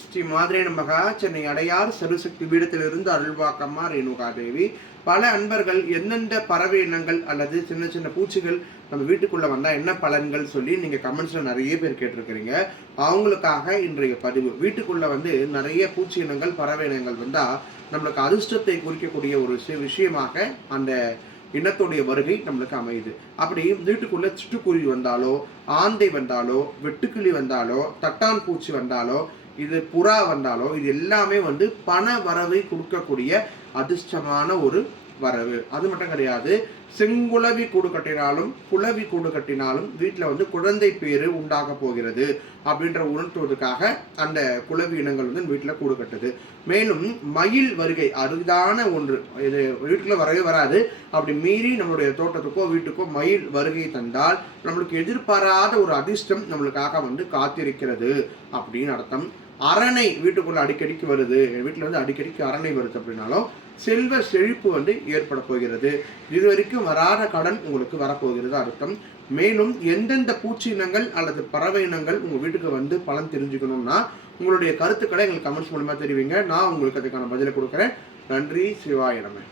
ஸ்ரீ மாதிரே நமகா. சென்னை அடையார் சருசக்தி பீடத்திலிருந்து அருள்வாக்கம்மா ரேணுகா தேவி. பல அன்பர்கள் எந்தெந்த பறவை இனங்கள் அல்லது சின்ன சின்ன பூச்சிகள் நம்ம வீட்டுக்குள்ள வந்தா என்ன பலன்கள் சொல்லி நீங்க கமெண்ட்ஸ்ல நிறைய பேர் கேட்டிருக்கிறீங்க. அவங்களுக்காக இன்றைய பதிவு. வீட்டுக்குள்ள நிறைய பூச்சி இனங்கள் பறவை இனங்கள் வந்தா நம்மளுக்கு அதிர்ஷ்டத்தை குறிக்கக்கூடிய ஒரு விஷயமாக அந்த இனத்துடைய வருகை நம்மளுக்கு அமையுது. அப்படி வீட்டுக்குள்ள சிட்டுக்குருவி வந்தாலோ, ஆந்தை வந்தாலோ, வெட்டுக்கிளி வந்தாலோ, தட்டான் பூச்சி வந்தாலோ, இது புறா வந்தாலோ, இது எல்லாமே பண வரவை கொடுக்கக்கூடிய அதிர்ஷ்டமான ஒரு வரவு. அது மட்டும் கிடையாது, செங்குளவி கூடு கட்டினாலும் குளவி கூடு கட்டினாலும் வீட்டில் குழந்தை பேரு உண்டாக போகிறது அப்படின்ற உணர்த்துவதற்காக அந்த குளவி இனங்கள் வீட்டில் கூடு கட்டுது. மேலும் மயில் வருகை அரிதான ஒன்று, இது வீட்டுக்குள்ள வரவே வராது. அப்படி மீறி நம்மளுடைய தோட்டத்துக்கோ வீட்டுக்கோ மயில் வருகை தந்தால் நம்மளுக்கு எதிர்பாராத ஒரு அதிர்ஷ்டம் நம்மளுக்காக காத்திருக்கிறது அப்படின்னு அர்த்தம். அரணை வீட்டுக்குள்ள அடிக்கடிக்கு வருது, வீட்டில் அடிக்கடிக்கு அரணை வருது அப்படின்னாலும் செல்வ செழிப்பு ஏற்பட போகிறது. இதுவரைக்கும் வராத கடன் உங்களுக்கு வரப்போகிறது அர்த்தம். மேலும் எந்தெந்த பூச்சி இனங்கள் அல்லது பறவை இனங்கள் உங்க வீட்டுக்கு பலன் தெரிஞ்சுக்கணும்னா உங்களுடைய கருத்துக்களை எங்களுக்கு கமெண்ட்ஸ் மூலமா தெரிவிங்க. நான் உங்களுக்கு அதுக்கான பதிலை கொடுக்குறேன். நன்றி. சிவாய நம.